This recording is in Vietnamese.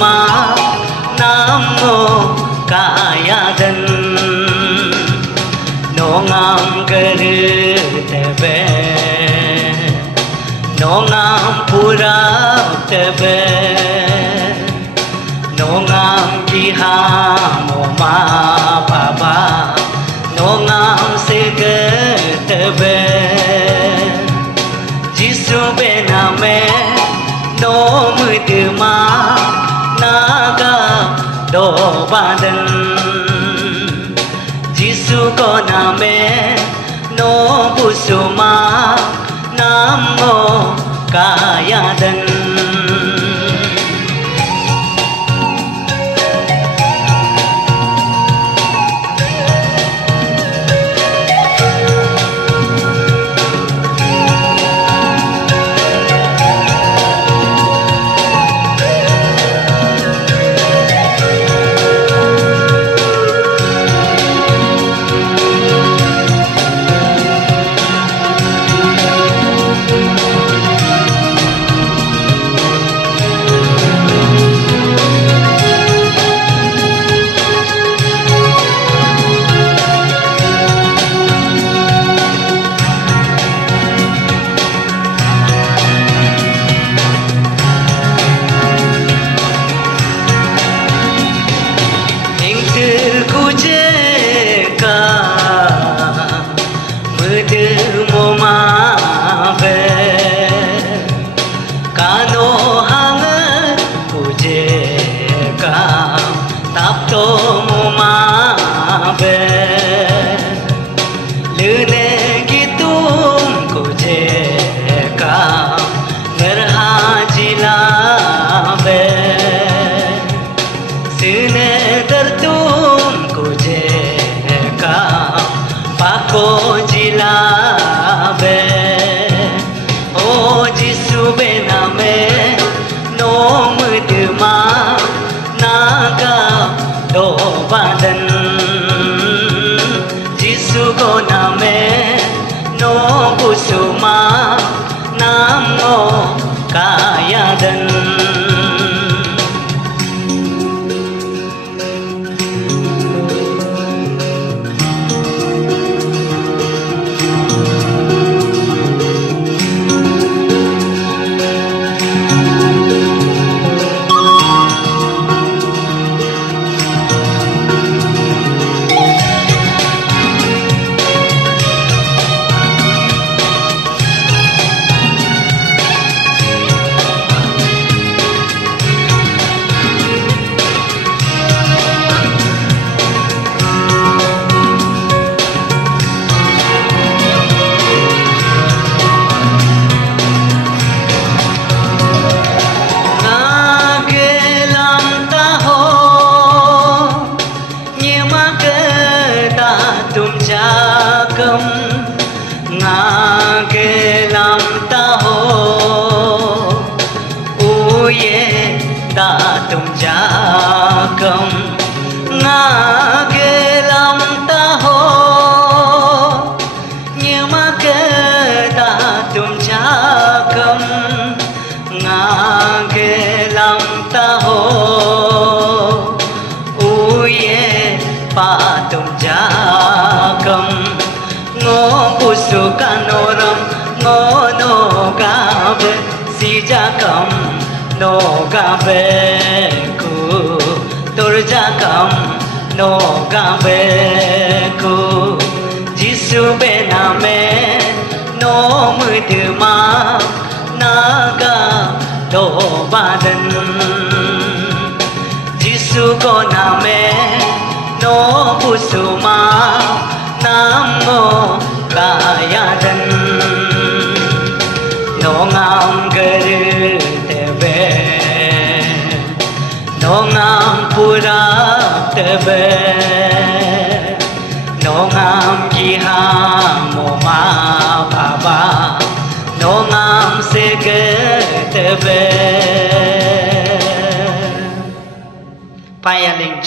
Busuma Namo Kayadan Nongam Garutave Nongam Puratave Nongam Gihamo Baba Nongam Segatave Jisu Bename Nom Duma Naga Do Badan Jisu Koname No Busuma Namo Kayadan Jisu Goname No Busuma Namo Kayadan Kanoram no no gabe si jakam no gabe ku tur jakam no gabe ku Jisu bename no mudma naga do badan Jisu koname no busuma namo Kayadan Nongam Garutave Nongam Puratave Nongam Gihamo Baba Nongam Segatave Payaling